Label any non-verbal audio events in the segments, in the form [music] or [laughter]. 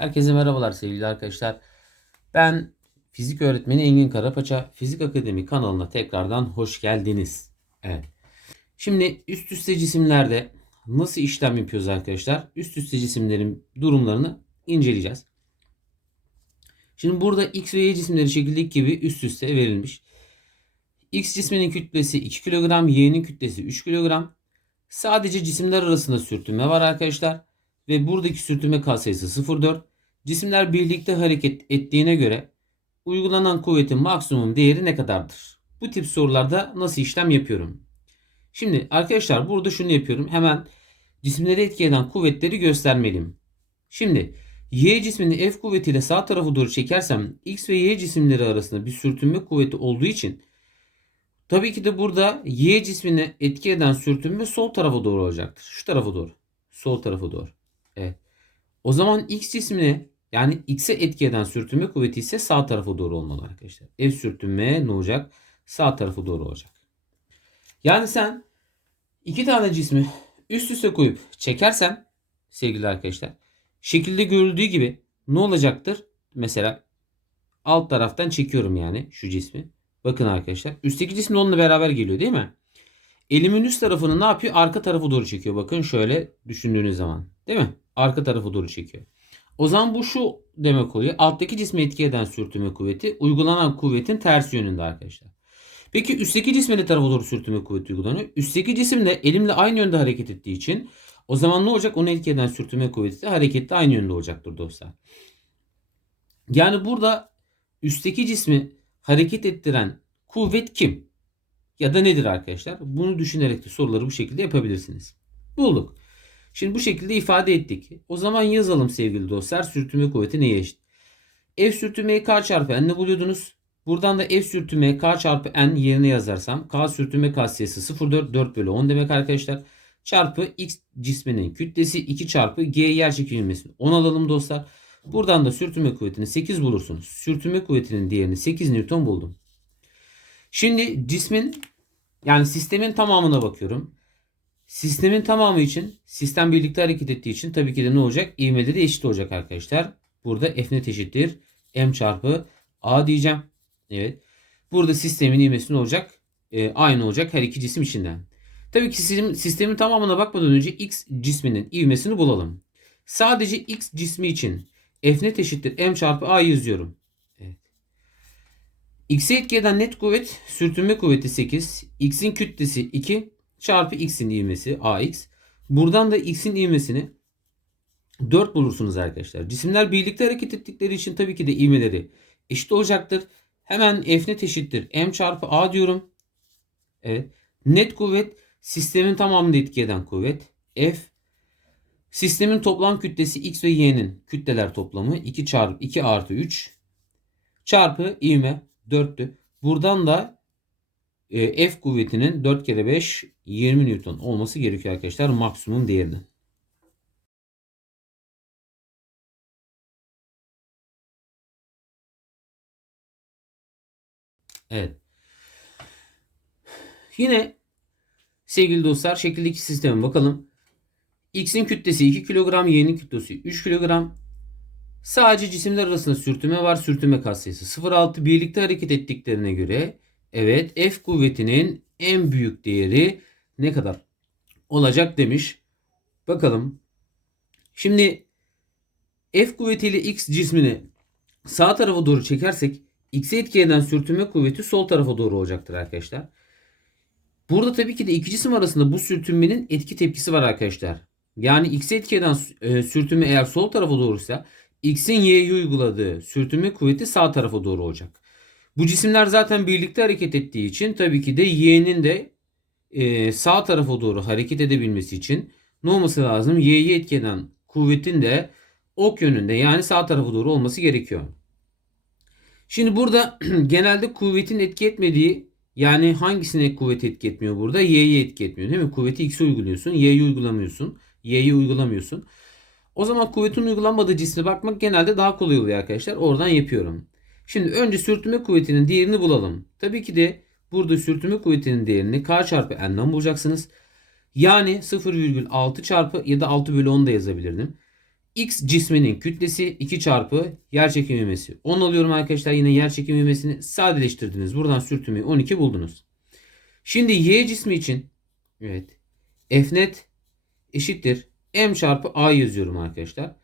Herkese merhabalar sevgili arkadaşlar. Ben fizik öğretmeni Engin Karapaça. Fizik Akademi kanalına tekrardan hoş geldiniz. Evet. Şimdi üst üste cisimlerde nasıl işlem yapıyoruz arkadaşlar? Üst üste cisimlerin durumlarını inceleyeceğiz. Şimdi burada X ve Y cisimleri şekildeki gibi üst üste verilmiş. X cisminin kütlesi 2 kilogram, Y'nin kütlesi 3 kilogram. Sadece cisimler arasında sürtünme var arkadaşlar. Ve buradaki sürtünme katsayısı 0,4. Cisimler birlikte hareket ettiğine göre uygulanan kuvvetin maksimum değeri ne kadardır? Bu tip sorularda nasıl işlem yapıyorum? Şimdi arkadaşlar burada şunu yapıyorum. Hemen cisimleri etki eden kuvvetleri göstermeliyim. Şimdi Y cismini F kuvvetiyle sağ tarafı doğru çekersem X ve Y cisimleri arasında bir sürtünme kuvveti olduğu için tabii ki de burada Y cismine etki eden sürtünme sol tarafa doğru olacaktır. Şu tarafa doğru. Sol tarafa doğru. O zaman X cismine yani X'e etki eden sürtünme kuvveti ise sağ tarafa doğru olmalı arkadaşlar. F sürtünme ne olacak? Sağ tarafa doğru olacak. Yani sen iki tane cismi üst üste koyup çekersen sevgili arkadaşlar şekilde görüldüğü gibi ne olacaktır? Mesela alt taraftan çekiyorum yani şu cismi. Bakın arkadaşlar. Üstteki cisim onunla beraber geliyor değil mi? Elimin üst tarafını ne yapıyor? Arka tarafı doğru çekiyor. Bakın şöyle düşündüğünüz zaman. Değil mi? Arka tarafı doğru çekiyor. O zaman bu şu demek oluyor. Alttaki cisme etki eden sürtünme kuvveti uygulanan kuvvetin tersi yönünde arkadaşlar. Peki üstteki cisme ne tarafa doğru sürtünme kuvveti uygulanıyor? Üstteki cisim de elimle aynı yönde hareket ettiği için o zaman ne olacak? Onu etki eden sürtünme kuvveti de harekette aynı yönde olacaktır dostlar. Yani burada üstteki cismi hareket ettiren kuvvet kim? Ya da nedir arkadaşlar? Bunu düşünerek de soruları bu şekilde yapabilirsiniz. Bulduk. Şimdi bu şekilde ifade ettik. O zaman yazalım sevgili dostlar. Sürtünme kuvveti neye eşit? F sürtünmeyi K çarpı N buluyordunuz. Buradan da F sürtünmeyi K çarpı N yerine yazarsam K sürtünme katsayısı 0,4 4 bölü 10 demek arkadaşlar. Çarpı X cisminin kütlesi 2 çarpı G yer çekilmesini 10 alalım dostlar. Buradan da sürtünme kuvvetini 8 bulursunuz. Sürtünme kuvvetinin değerini 8 Newton buldum. Şimdi cismin yani sistemin tamamına bakıyorum. Sistemin tamamı için sistem birlikte hareket ettiği için tabii ki de ne olacak? İvmeleri eşit olacak arkadaşlar. Burada F net eşittir. M çarpı A diyeceğim. Evet. Burada sistemin ivmesi ne olacak? Ee, aynı olacak her iki cisim içinden. Tabii ki sistem, sistemin tamamına bakmadan önce X cisminin ivmesini bulalım. Sadece X cismi için F net eşittir M çarpı A yazıyorum. Evet. X'e etki eden net kuvvet sürtünme kuvveti 8. X'in kütlesi 2 çarpı x'in ivmesi ax. Buradan da x'in ivmesini 4 bulursunuz arkadaşlar. Cisimler birlikte hareket ettikleri için tabii ki de ivmeleri eşit olacaktır. Hemen f net eşittir. m çarpı a diyorum. Evet. Net kuvvet sistemin tamamını etki eden kuvvet. F sistemin toplam kütlesi x ve y'nin kütleler toplamı 2 çarpı 2 artı 3 çarpı ivme 4'tü. Buradan da e, F kuvvetinin 4 kere 5 20 Newton olması gerekiyor arkadaşlar maksimum değerinin. Evet. Yine sevgili dostlar şekildeki sisteme bakalım. X'in kütlesi 2 kilogram, Y'nin kütlesi 3 kilogram. Sadece cisimler arasında sürtünme var. Sürtünme katsayısı 0.6 birlikte hareket ettiklerine göre Evet F kuvvetinin en büyük değeri ne kadar olacak demiş. Bakalım. Şimdi F kuvvetiyle X cismini sağ tarafa doğru çekersek X'e etki eden sürtünme kuvveti sol tarafa doğru olacaktır arkadaşlar. Burada tabii ki de iki cisim arasında bu sürtünmenin etki tepkisi var arkadaşlar. Yani X'e etki eden e, sürtünme eğer sol tarafa doğruysa X'in Y'ye uyguladığı sürtünme kuvveti sağ tarafa doğru olacak. Bu cisimler zaten birlikte hareket ettiği için tabii ki de y'nin de e, sağ tarafa doğru hareket edebilmesi için ne olması lazım? Y'ye etki eden kuvvetin de ok yönünde yani sağ tarafa doğru olması gerekiyor. Şimdi burada [clears throat] genelde kuvvetin etki etmediği yani hangisine kuvvet etki etmiyor burada? Y'ye etki etmiyor değil mi? Kuvveti X'e uyguluyorsun. Y'ye uygulamıyorsun. Y'ye uygulamıyorsun. O zaman kuvvetin uygulanmadığı cisme bakmak genelde daha kolay oluyor arkadaşlar. Oradan yapıyorum. Şimdi önce sürtünme kuvvetinin değerini bulalım. Tabii ki de burada sürtünme kuvvetinin değerini K çarpı N'den bulacaksınız. Yani 0,6 çarpı ya da 6 bölü 10 da yazabilirdim. X cisminin kütlesi 2 çarpı yerçekim ivmesi. 10 alıyorum arkadaşlar. Yine yerçekim ivmesini sadeleştirdiniz. Buradan sürtünmeyi 12 buldunuz. Şimdi Y cismi için evet F net eşittir M çarpı A yazıyorum arkadaşlar.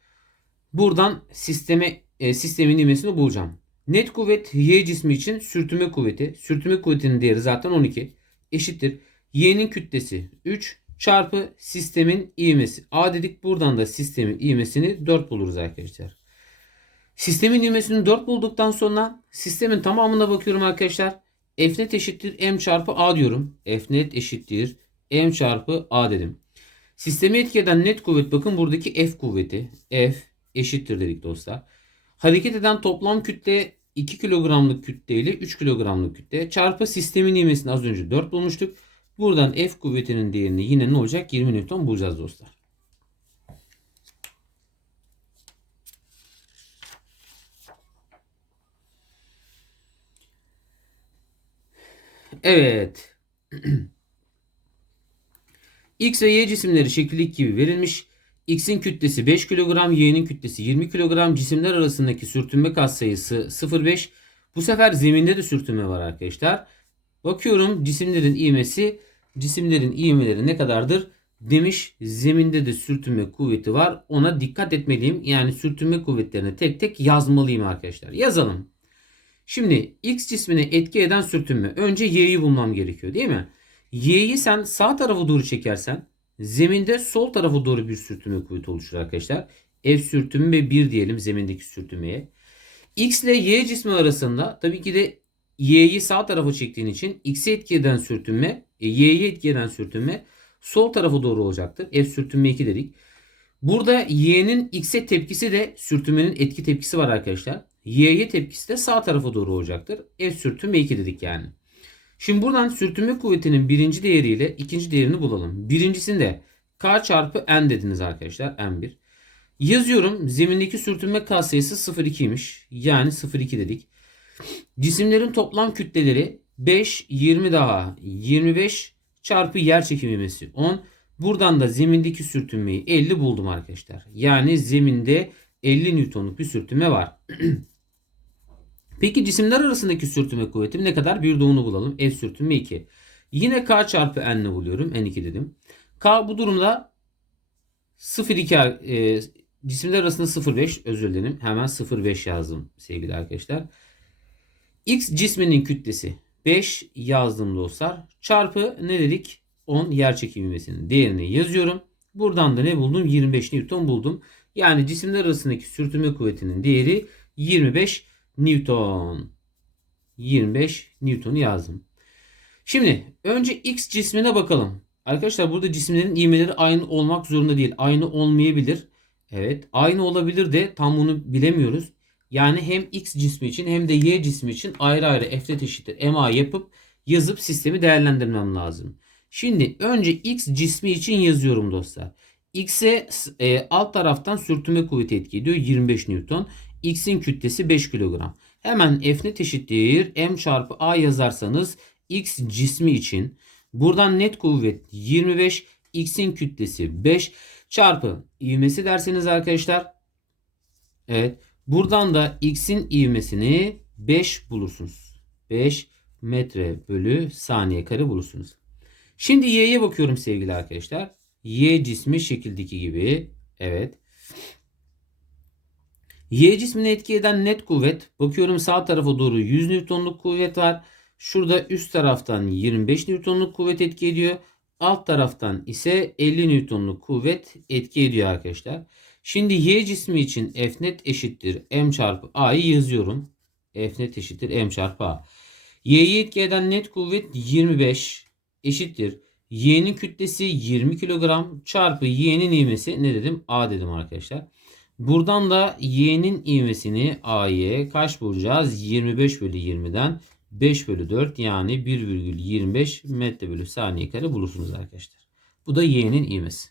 Buradan sisteme e, sistemin ivmesini bulacağım. Net kuvvet Y cismi için sürtünme kuvveti. Sürtünme kuvvetinin değeri zaten 12 eşittir. Y'nin kütlesi 3 çarpı sistemin ivmesi. A dedik buradan da sistemin ivmesini 4 buluruz arkadaşlar. Sistemin ivmesini 4 bulduktan sonra sistemin tamamına bakıyorum arkadaşlar. F net eşittir M çarpı A diyorum. F net eşittir M çarpı A dedim. Sistemi etki eden net kuvvet bakın buradaki F kuvveti. F eşittir dedik dostlar. Hareket eden toplam kütle 2 kilogramlık kütle ile 3 kilogramlık kütle çarpı sistemin ivmesini az önce 4 bulmuştuk. Buradan F kuvvetinin değerini yine ne olacak? 20 Newton bulacağız dostlar. Evet. [clears throat] X ve Y cisimleri şekillik gibi verilmiş. X'in kütlesi 5 kilogram, Y'nin kütlesi 20 kilogram. Cisimler arasındaki sürtünme katsayısı 0,5. Bu sefer zeminde de sürtünme var arkadaşlar. Bakıyorum cisimlerin ivmesi, cisimlerin ivmeleri ne kadardır? Demiş zeminde de sürtünme kuvveti var. Ona dikkat etmeliyim. Yani sürtünme kuvvetlerini tek tek yazmalıyım arkadaşlar. Yazalım. Şimdi X cismine etki eden sürtünme. Önce Y'yi bulmam gerekiyor değil mi? Y'yi sen sağ tarafa doğru çekersen zeminde sol tarafa doğru bir sürtünme kuvveti oluşur arkadaşlar. F sürtünme 1 diyelim zemindeki sürtünmeye. X ile Y cismi arasında tabii ki de Y'yi sağ tarafa çektiğin için X'e etki eden sürtünme, e, Y'ye etki eden sürtünme sol tarafa doğru olacaktır. F sürtünme 2 dedik. Burada Y'nin X'e tepkisi de sürtünmenin etki tepkisi var arkadaşlar. Y'ye tepkisi de sağ tarafa doğru olacaktır. F sürtünme 2 dedik yani. Şimdi buradan sürtünme kuvvetinin birinci değeriyle ikinci değerini bulalım. Birincisinde K çarpı N dediniz arkadaşlar. N1. Yazıyorum. Zemindeki sürtünme katsayısı 0,2'ymiş. Yani 0,2 dedik. Cisimlerin toplam kütleleri 5, 20 daha 25 çarpı yer çekim ivmesi 10. Buradan da zemindeki sürtünmeyi 50 buldum arkadaşlar. Yani zeminde 50 Newton'luk bir sürtünme var. [clears throat] Peki cisimler arasındaki sürtünme kuvvetim ne kadar? Bir de onu bulalım. F sürtünme 2. Yine K çarpı N'le buluyorum. N2 dedim. K bu durumda 0,2 e, cisimler arasında 0,5 özür dilerim. Hemen 0,5 yazdım sevgili arkadaşlar. X cisminin kütlesi 5 yazdım dostlar. Çarpı ne dedik? 10 yer çekimimesinin değerini yazıyorum. Buradan da ne buldum? 25 Newton buldum. Yani cisimler arasındaki sürtünme kuvvetinin değeri 25 Newton. 25 Newton yazdım. Şimdi önce X cismine bakalım. Arkadaşlar burada cisimlerin ivmeleri aynı olmak zorunda değil. Aynı olmayabilir. Evet aynı olabilir de tam bunu bilemiyoruz. Yani hem X cismi için hem de Y cismi için ayrı ayrı F eşittir MA yapıp yazıp sistemi değerlendirmem lazım. Şimdi önce X cismi için yazıyorum dostlar. X'e e, alt taraftan sürtünme kuvveti etki ediyor 25 Newton. X'in kütlesi 5 kilogram. Hemen F net eşittir M çarpı A yazarsanız X cismi için buradan net kuvvet 25 X'in kütlesi 5 çarpı ivmesi derseniz arkadaşlar. Evet. Buradan da X'in ivmesini 5 bulursunuz. 5 metre bölü saniye kare bulursunuz. Şimdi Y'ye bakıyorum sevgili arkadaşlar. Y cismi şekildeki gibi. Evet. Y cismini etki eden net kuvvet. Bakıyorum sağ tarafa doğru 100 Newton'luk kuvvet var. Şurada üst taraftan 25 Newton'luk kuvvet etki ediyor. Alt taraftan ise 50 Newton'luk kuvvet etki ediyor arkadaşlar. Şimdi Y cismi için F net eşittir M çarpı A'yı yazıyorum. F net eşittir M çarpı A. Y'yi etki eden net kuvvet 25 eşittir. Y'nin kütlesi 20 kilogram çarpı Y'nin ivmesi ne dedim? A dedim arkadaşlar. Buradan da Y'nin ivmesini A'ya kaç bulacağız? 25 bölü 20'den 5 bölü 4 yani 1,25 metre bölü saniye kare bulursunuz arkadaşlar. Bu da Y'nin ivmesi.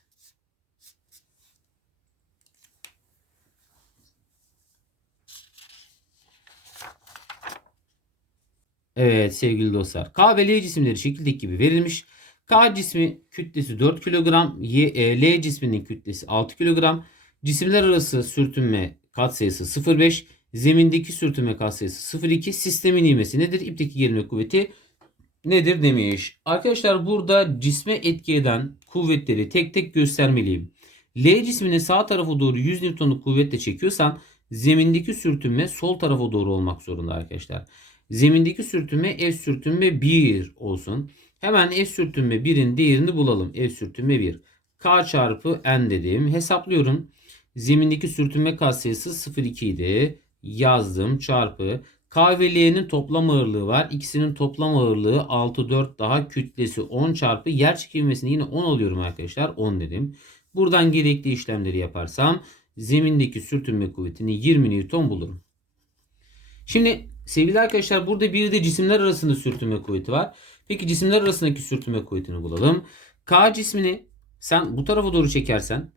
Evet sevgili dostlar. K ve L cisimleri şekildeki gibi verilmiş. K cismi kütlesi 4 kilogram. Y, e, L cisminin kütlesi 6 kilogram. Cisimler arası sürtünme katsayısı 0.5. Zemindeki sürtünme katsayısı 0.2. Sistemin ivmesi nedir? İpteki gerilme kuvveti nedir demiş. Arkadaşlar burada cisme etki eden kuvvetleri tek tek göstermeliyim. L cismini sağ tarafa doğru 100 Newton'luk kuvvetle çekiyorsan zemindeki sürtünme sol tarafa doğru olmak zorunda arkadaşlar. Zemindeki sürtünme F sürtünme 1 olsun. Hemen F sürtünme 1'in değerini bulalım. F sürtünme 1. K çarpı N dedim. Hesaplıyorum. Zemindeki sürtünme katsayısı 0,2 idi. Yazdım çarpı. K ve L'nin toplam ağırlığı var. İkisinin toplam ağırlığı 6, 4 daha kütlesi 10 çarpı yer çekilmesini yine 10 alıyorum arkadaşlar. 10 dedim. Buradan gerekli işlemleri yaparsam zemindeki sürtünme kuvvetini 20 Newton bulurum. Şimdi sevgili arkadaşlar burada bir de cisimler arasında sürtünme kuvveti var. Peki cisimler arasındaki sürtünme kuvvetini bulalım. K cismini sen bu tarafa doğru çekersen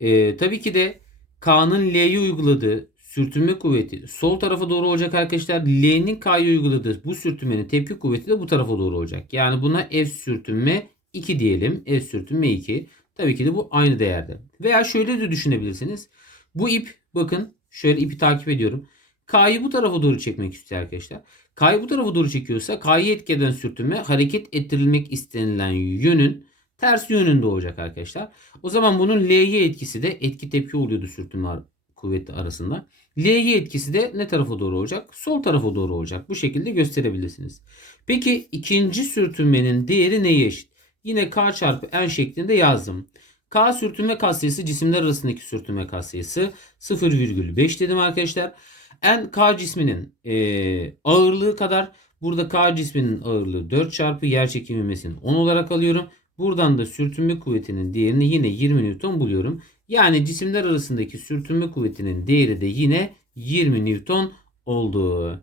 e, tabii ki de K'nın L'ye uyguladığı sürtünme kuvveti sol tarafa doğru olacak arkadaşlar. L'nin K'ya uyguladığı bu sürtünmenin tepki kuvveti de bu tarafa doğru olacak. Yani buna F sürtünme 2 diyelim. F sürtünme 2. Tabii ki de bu aynı değerde. Veya şöyle de düşünebilirsiniz. Bu ip bakın şöyle ipi takip ediyorum. K'yı bu tarafa doğru çekmek istiyor arkadaşlar. K'yı bu tarafa doğru çekiyorsa K'yı etki eden sürtünme hareket ettirilmek istenilen yönün ters yönünde olacak arkadaşlar. O zaman bunun L'ye etkisi de etki tepki oluyordu sürtünme kuvveti arasında. L'ye etkisi de ne tarafa doğru olacak? Sol tarafa doğru olacak. Bu şekilde gösterebilirsiniz. Peki ikinci sürtünmenin değeri neye eşit? Yine K çarpı N şeklinde yazdım. K sürtünme katsayısı cisimler arasındaki sürtünme katsayısı 0,5 dedim arkadaşlar. N K cisminin e, ağırlığı kadar burada K cisminin ağırlığı 4 çarpı yer çekimi ivmesini 10 olarak alıyorum. Buradan da sürtünme kuvvetinin değerini yine 20 Newton buluyorum. Yani cisimler arasındaki sürtünme kuvvetinin değeri de yine 20 Newton oldu.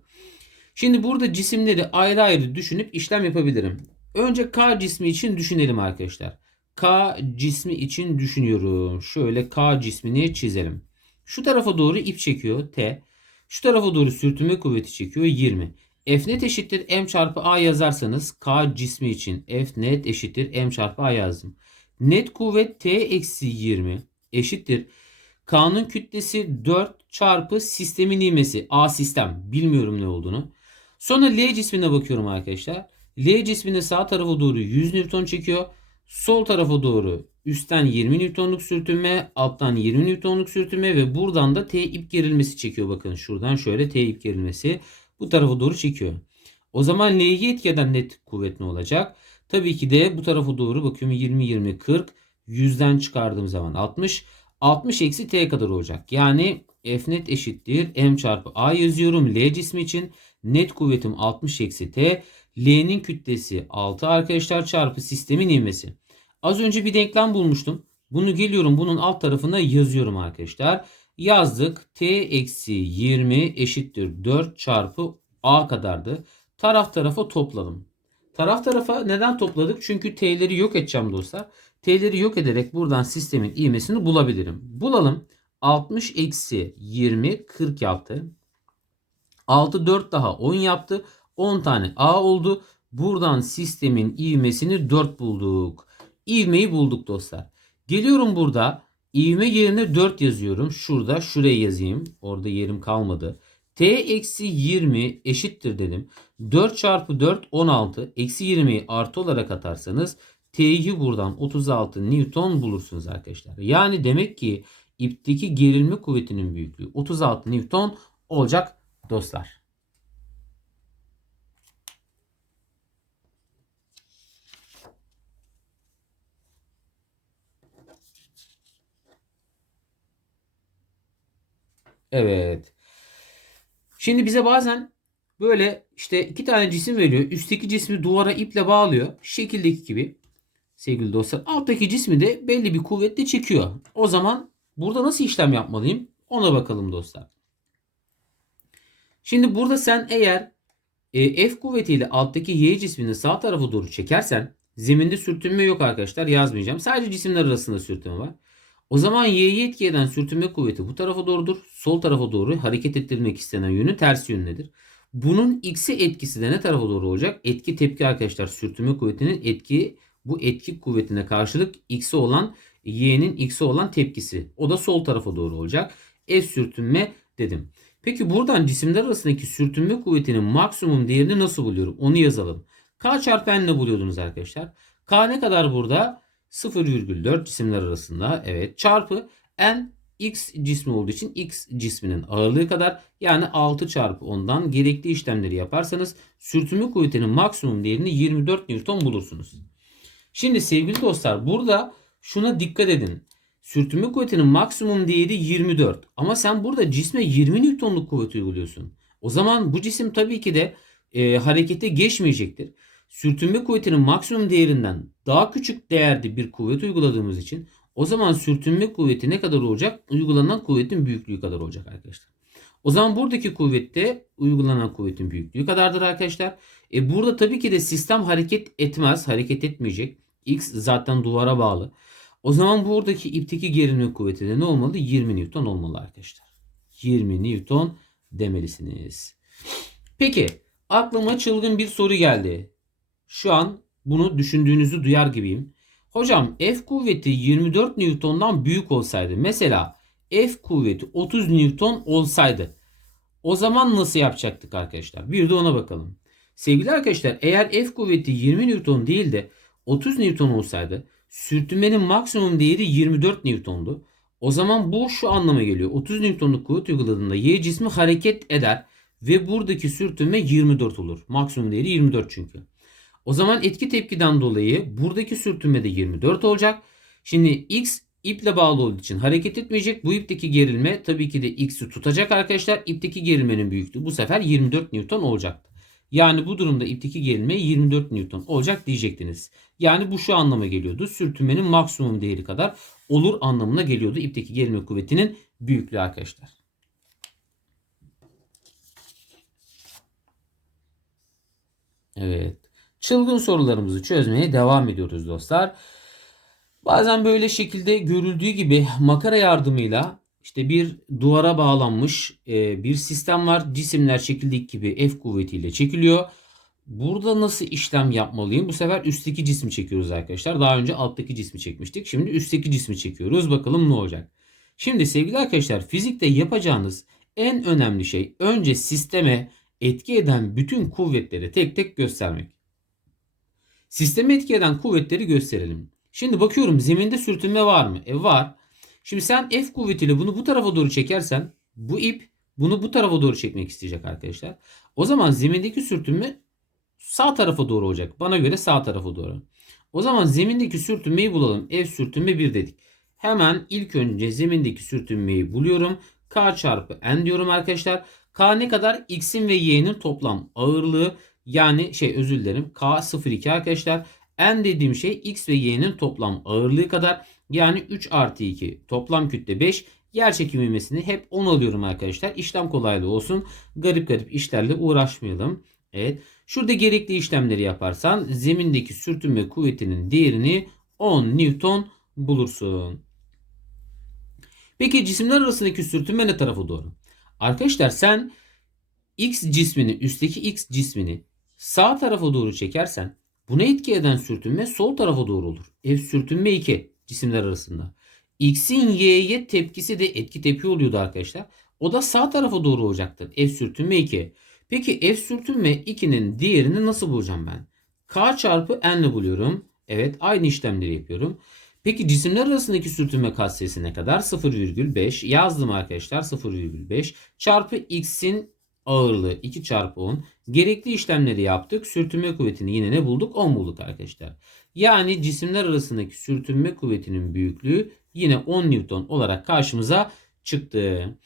Şimdi burada cisimleri ayrı ayrı düşünüp işlem yapabilirim. Önce K cismi için düşünelim arkadaşlar. K cismi için düşünüyorum. Şöyle K cismini çizelim. Şu tarafa doğru ip çekiyor T. Şu tarafa doğru sürtünme kuvveti çekiyor 20. F net eşittir M çarpı A yazarsanız K cismi için F net eşittir M çarpı A yazdım. Net kuvvet T eksi 20 eşittir. K'nın kütlesi 4 çarpı sistemin ivmesi. A sistem. Bilmiyorum ne olduğunu. Sonra L cismine bakıyorum arkadaşlar. L cismini sağ tarafa doğru 100 Newton çekiyor. Sol tarafa doğru üstten 20 Newton'luk sürtünme, alttan 20 Newton'luk sürtünme ve buradan da T ip gerilmesi çekiyor. Bakın şuradan şöyle T ip gerilmesi bu tarafa doğru çekiyor. O zaman L'ye etki eden net kuvvet ne olacak? Tabii ki de bu tarafa doğru bakıyorum 20 20 40 100'den çıkardığım zaman 60 60 eksi T kadar olacak. Yani F net eşittir M çarpı A yazıyorum L cismi için. Net kuvvetim 60 eksi T. L'nin kütlesi 6 arkadaşlar çarpı sistemin ivmesi. Az önce bir denklem bulmuştum. Bunu geliyorum bunun alt tarafına yazıyorum arkadaşlar. Yazdık. T eksi 20 eşittir 4 çarpı A kadardı. Taraf tarafa topladım. Taraf tarafa neden topladık? Çünkü T'leri yok edeceğim dostlar. T'leri yok ederek buradan sistemin ivmesini bulabilirim. Bulalım. 60 eksi 20 40 yaptı. 6 4 daha 10 yaptı. 10 tane A oldu. Buradan sistemin ivmesini 4 bulduk. İvmeyi bulduk dostlar. Geliyorum burada. İvme yerine 4 yazıyorum. Şurada şuraya yazayım. Orada yerim kalmadı. T eksi 20 eşittir dedim. 4 çarpı 4 16. Eksi 20'yi artı olarak atarsanız T'yi buradan 36 Newton bulursunuz arkadaşlar. Yani demek ki ipteki gerilme kuvvetinin büyüklüğü 36 Newton olacak dostlar. Evet. Şimdi bize bazen böyle işte iki tane cisim veriyor. Üstteki cismi duvara iple bağlıyor. Şekildeki gibi sevgili dostlar. Alttaki cismi de belli bir kuvvetle çekiyor. O zaman burada nasıl işlem yapmalıyım? Ona bakalım dostlar. Şimdi burada sen eğer e, F kuvvetiyle alttaki Y cismini sağ tarafa doğru çekersen zeminde sürtünme yok arkadaşlar yazmayacağım. Sadece cisimler arasında sürtünme var. O zaman Y'ye etki eden sürtünme kuvveti bu tarafa doğrudur. Sol tarafa doğru hareket ettirmek istenen yönü ters yönündedir. Bunun x'e etkisi de ne tarafa doğru olacak? Etki tepki arkadaşlar sürtünme kuvvetinin etki bu etki kuvvetine karşılık x'e olan y'nin x'e olan tepkisi. O da sol tarafa doğru olacak. F sürtünme dedim. Peki buradan cisimler arasındaki sürtünme kuvvetinin maksimum değerini nasıl buluyorum? Onu yazalım. K çarpı N ile buluyordunuz arkadaşlar. K ne kadar burada? 0,4 cisimler arasında. Evet. Çarpı N X cismi olduğu için X cisminin ağırlığı kadar yani 6 çarpı 10'dan gerekli işlemleri yaparsanız sürtünme kuvvetinin maksimum değerini 24 Newton bulursunuz. Şimdi sevgili dostlar burada şuna dikkat edin. Sürtünme kuvvetinin maksimum değeri 24. Ama sen burada cisme 20 Newton'luk kuvvet uyguluyorsun. O zaman bu cisim tabii ki de e, harekete geçmeyecektir. Sürtünme kuvvetinin maksimum değerinden daha küçük değerde bir kuvvet uyguladığımız için o zaman sürtünme kuvveti ne kadar olacak? Uygulanan kuvvetin büyüklüğü kadar olacak arkadaşlar. O zaman buradaki kuvvette uygulanan kuvvetin büyüklüğü kadardır arkadaşlar. E burada tabii ki de sistem hareket etmez, hareket etmeyecek. X zaten duvara bağlı. O zaman buradaki ipteki gerilme kuvveti de ne olmalı? 20 Newton olmalı arkadaşlar. 20 Newton demelisiniz. Peki aklıma çılgın bir soru geldi. Şu an bunu düşündüğünüzü duyar gibiyim. Hocam F kuvveti 24 Newton'dan büyük olsaydı mesela F kuvveti 30 Newton olsaydı o zaman nasıl yapacaktık arkadaşlar? Bir de ona bakalım. Sevgili arkadaşlar eğer F kuvveti 20 Newton değil de 30 Newton olsaydı sürtünmenin maksimum değeri 24 Newton'du. O zaman bu şu anlama geliyor. 30 Newton'luk kuvvet uyguladığında Y cismi hareket eder ve buradaki sürtünme 24 olur. Maksimum değeri 24 çünkü. O zaman etki tepkiden dolayı buradaki sürtünme de 24 olacak. Şimdi X iple bağlı olduğu için hareket etmeyecek. Bu ipteki gerilme tabii ki de X'i tutacak arkadaşlar. İpteki gerilmenin büyüklüğü bu sefer 24 Newton olacaktı. Yani bu durumda ipteki gerilme 24 Newton olacak diyecektiniz. Yani bu şu anlama geliyordu. Sürtünmenin maksimum değeri kadar olur anlamına geliyordu ipteki gerilme kuvvetinin büyüklüğü arkadaşlar. Evet. Çılgın sorularımızı çözmeye devam ediyoruz dostlar. Bazen böyle şekilde görüldüğü gibi makara yardımıyla işte bir duvara bağlanmış e, bir sistem var. Cisimler çekildiği gibi F kuvvetiyle çekiliyor. Burada nasıl işlem yapmalıyım? Bu sefer üstteki cismi çekiyoruz arkadaşlar. Daha önce alttaki cismi çekmiştik. Şimdi üstteki cismi çekiyoruz. Bakalım ne olacak. Şimdi sevgili arkadaşlar fizikte yapacağınız en önemli şey önce sisteme etki eden bütün kuvvetleri tek tek göstermek. Sistemi etki eden kuvvetleri gösterelim. Şimdi bakıyorum zeminde sürtünme var mı? E var. Şimdi sen F kuvvetiyle bunu bu tarafa doğru çekersen bu ip bunu bu tarafa doğru çekmek isteyecek arkadaşlar. O zaman zemindeki sürtünme sağ tarafa doğru olacak. Bana göre sağ tarafa doğru. O zaman zemindeki sürtünmeyi bulalım. F sürtünme 1 dedik. Hemen ilk önce zemindeki sürtünmeyi buluyorum. K çarpı N diyorum arkadaşlar. K ne kadar? X'in ve Y'nin toplam ağırlığı yani şey özür dilerim. K 0,2 arkadaşlar. N dediğim şey X ve Y'nin toplam ağırlığı kadar. Yani 3 artı 2 toplam kütle 5. Yer çekim ivmesini hep 10 alıyorum arkadaşlar. İşlem kolaylığı olsun. Garip garip işlerle uğraşmayalım. Evet. Şurada gerekli işlemleri yaparsan zemindeki sürtünme kuvvetinin değerini 10 Newton bulursun. Peki cisimler arasındaki sürtünme ne tarafa doğru? Arkadaşlar sen X cismini, üstteki X cismini sağ tarafa doğru çekersen buna etki eden sürtünme sol tarafa doğru olur. F sürtünme 2 cisimler arasında. X'in Y'ye tepkisi de etki tepki oluyordu arkadaşlar. O da sağ tarafa doğru olacaktır. F sürtünme 2. Peki F sürtünme 2'nin değerini nasıl bulacağım ben? K çarpı N ile buluyorum. Evet aynı işlemleri yapıyorum. Peki cisimler arasındaki sürtünme katsayısı ne kadar? 0,5 yazdım arkadaşlar 0,5 çarpı x'in ağırlığı 2 çarpı 10. Gerekli işlemleri yaptık. Sürtünme kuvvetini yine ne bulduk? 10 bulduk arkadaşlar. Yani cisimler arasındaki sürtünme kuvvetinin büyüklüğü yine 10 Newton olarak karşımıza çıktı.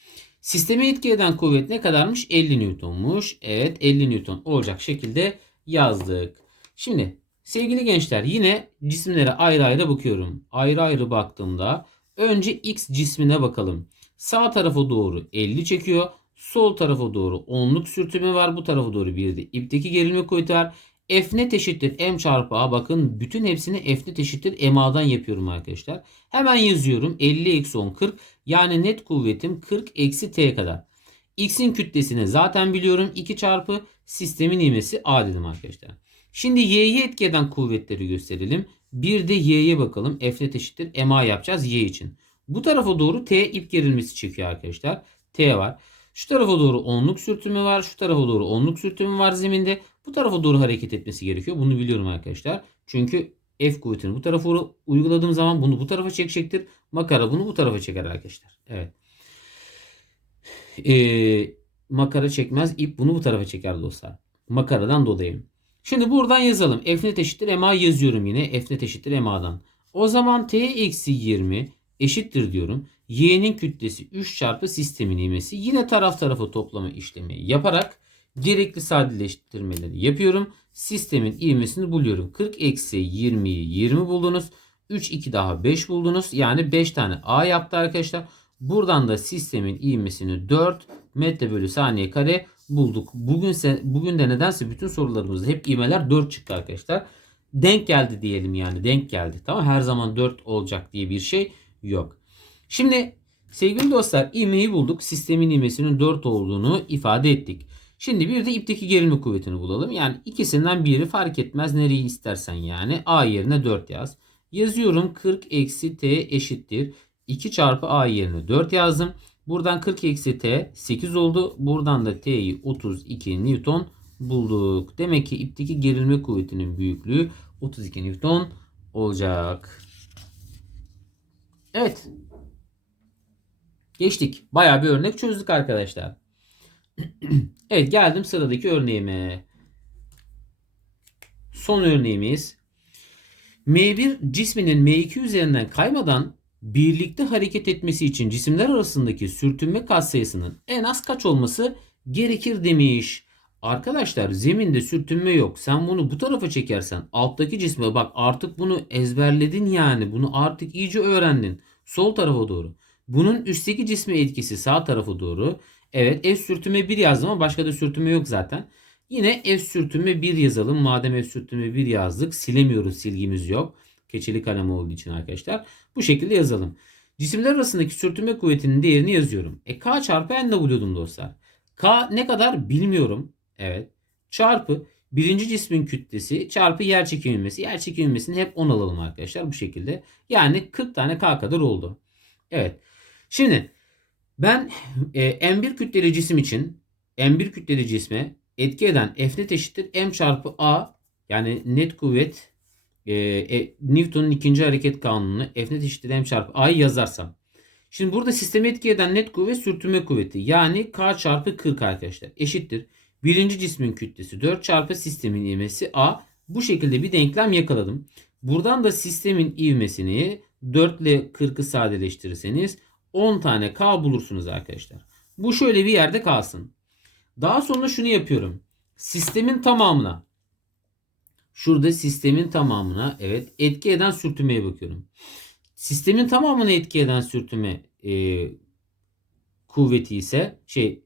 Sistemi etki eden kuvvet ne kadarmış? 50 Newton'muş. Evet 50 Newton olacak şekilde yazdık. Şimdi sevgili gençler yine cisimlere ayrı ayrı bakıyorum. Ayrı ayrı baktığımda önce X cismine bakalım. Sağ tarafa doğru 50 çekiyor. Sol tarafa doğru 10'luk sürtünme var. Bu tarafa doğru bir de ipteki gerilme kuvveti var. F net eşittir M çarpı A. Bakın bütün hepsini F net eşittir MA'dan yapıyorum arkadaşlar. Hemen yazıyorum. 50 eksi 10 40. Yani net kuvvetim 40 eksi T kadar. X'in kütlesini zaten biliyorum. 2 çarpı sistemin ivmesi A dedim arkadaşlar. Şimdi Y'ye etki eden kuvvetleri gösterelim. Bir de y'ye bakalım. F net eşittir MA yapacağız y için. Bu tarafa doğru T ip gerilmesi çekiyor arkadaşlar. T var. Şu tarafa doğru onluk sürtünme var. Şu tarafa doğru onluk sürtünme var zeminde. Bu tarafa doğru hareket etmesi gerekiyor. Bunu biliyorum arkadaşlar. Çünkü F kuvvetini bu tarafa uyguladığım zaman bunu bu tarafa çekecektir. Makara bunu bu tarafa çeker arkadaşlar. Evet. Ee, makara çekmez. ip bunu bu tarafa çeker dostlar. Makaradan dolayı. Şimdi buradan yazalım. F net eşittir MA yazıyorum yine. F net eşittir MA'dan. O zaman T eksi 20 eşittir diyorum. Y'nin kütlesi 3 çarpı sistemin ivmesi. Yine taraf tarafa toplama işlemi yaparak gerekli sadeleştirmeleri yapıyorum. Sistemin ivmesini buluyorum. 40 eksi 20'yi 20 buldunuz. 3 2 daha 5 buldunuz. Yani 5 tane A yaptı arkadaşlar. Buradan da sistemin ivmesini 4 metre bölü saniye kare bulduk. Bugün, bugün de nedense bütün sorularımızda hep ivmeler 4 çıktı arkadaşlar. Denk geldi diyelim yani denk geldi. Tamam her zaman 4 olacak diye bir şey yok. Şimdi sevgili dostlar ivmeyi bulduk. Sistemin ivmesinin 4 olduğunu ifade ettik. Şimdi bir de ipteki gerilme kuvvetini bulalım. Yani ikisinden biri fark etmez nereyi istersen yani. A yerine 4 yaz. Yazıyorum 40 eksi t eşittir. 2 çarpı a yerine 4 yazdım. Buradan 40 eksi t 8 oldu. Buradan da t'yi 32 Newton bulduk. Demek ki ipteki gerilme kuvvetinin büyüklüğü 32 Newton olacak. Evet. Geçtik. Bayağı bir örnek çözdük arkadaşlar. [clears throat] evet geldim sıradaki örneğime. Son örneğimiz. M1 cisminin M2 üzerinden kaymadan birlikte hareket etmesi için cisimler arasındaki sürtünme katsayısının en az kaç olması gerekir demiş. Arkadaşlar zeminde sürtünme yok. Sen bunu bu tarafa çekersen alttaki cisme bak artık bunu ezberledin yani. Bunu artık iyice öğrendin. Sol tarafa doğru. Bunun üstteki cisme etkisi sağ tarafa doğru. Evet F sürtünme 1 yazdım ama başka da sürtünme yok zaten. Yine F sürtünme 1 yazalım. Madem F sürtünme 1 yazdık silemiyoruz silgimiz yok. Keçeli kalem olduğu için arkadaşlar. Bu şekilde yazalım. Cisimler arasındaki sürtünme kuvvetinin değerini yazıyorum. E K çarpı N buluyordum dostlar. K ne kadar bilmiyorum. Evet. Çarpı birinci cismin kütlesi çarpı yer çekim ivmesi. Yer çekim ivmesini hep 10 alalım arkadaşlar bu şekilde. Yani 40 tane K kadar oldu. Evet. Şimdi ben e, M1 kütleli cisim için M1 kütleli cisme etki eden F net eşittir M çarpı A yani net kuvvet e, e, Newton'un ikinci hareket kanunu F net eşittir M çarpı A'yı yazarsam. Şimdi burada sistemi etki eden net kuvvet sürtünme kuvveti. Yani K çarpı 40 arkadaşlar eşittir. Birinci cismin kütlesi 4 çarpı sistemin ivmesi A. Bu şekilde bir denklem yakaladım. Buradan da sistemin ivmesini 4 ile 40'ı sadeleştirirseniz 10 tane K bulursunuz arkadaşlar. Bu şöyle bir yerde kalsın. Daha sonra şunu yapıyorum. Sistemin tamamına şurada sistemin tamamına evet etki eden sürtünmeye bakıyorum. Sistemin tamamına etki eden sürtünme e, kuvveti ise şey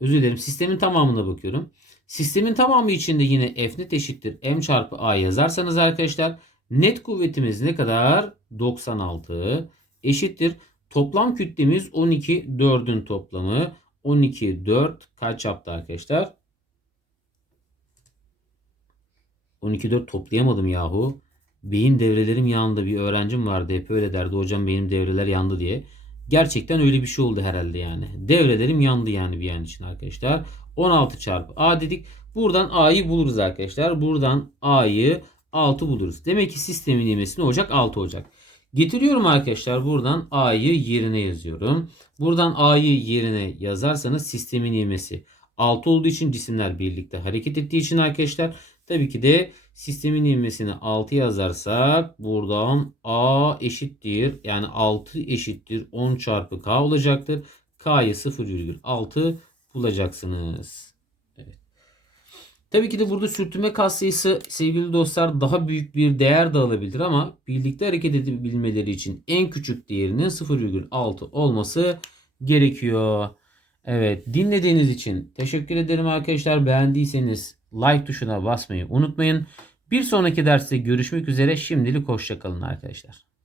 özür dilerim sistemin tamamına bakıyorum. Sistemin tamamı içinde yine F net eşittir M çarpı A yazarsanız arkadaşlar net kuvvetimiz ne kadar? 96 eşittir. Toplam kütlemiz 12 4'ün toplamı. 12 4 kaç yaptı arkadaşlar? 12 4 toplayamadım yahu. Beyin devrelerim yandı. Bir öğrencim vardı hep öyle derdi. Hocam benim devreler yandı diye. Gerçekten öyle bir şey oldu herhalde yani. Devrelerim yandı yani bir an için arkadaşlar. 16 çarpı A dedik. Buradan A'yı buluruz arkadaşlar. Buradan A'yı 6 buluruz. Demek ki sistemin ivmesi ne olacak? 6 olacak. Getiriyorum arkadaşlar. Buradan A'yı yerine yazıyorum. Buradan A'yı yerine yazarsanız sistemin ivmesi 6 olduğu için cisimler birlikte hareket ettiği için arkadaşlar tabii ki de sistemin ivmesini 6 yazarsak buradan A eşittir. Yani 6 eşittir 10 çarpı K olacaktır. K'yı 0,6 bulacaksınız. Tabii ki de burada sürtünme katsayısı sevgili dostlar daha büyük bir değer de alabilir ama birlikte hareket edebilmeleri için en küçük değerinin 0,6 olması gerekiyor. Evet dinlediğiniz için teşekkür ederim arkadaşlar. Beğendiyseniz like tuşuna basmayı unutmayın. Bir sonraki derste görüşmek üzere. Şimdilik hoşçakalın arkadaşlar.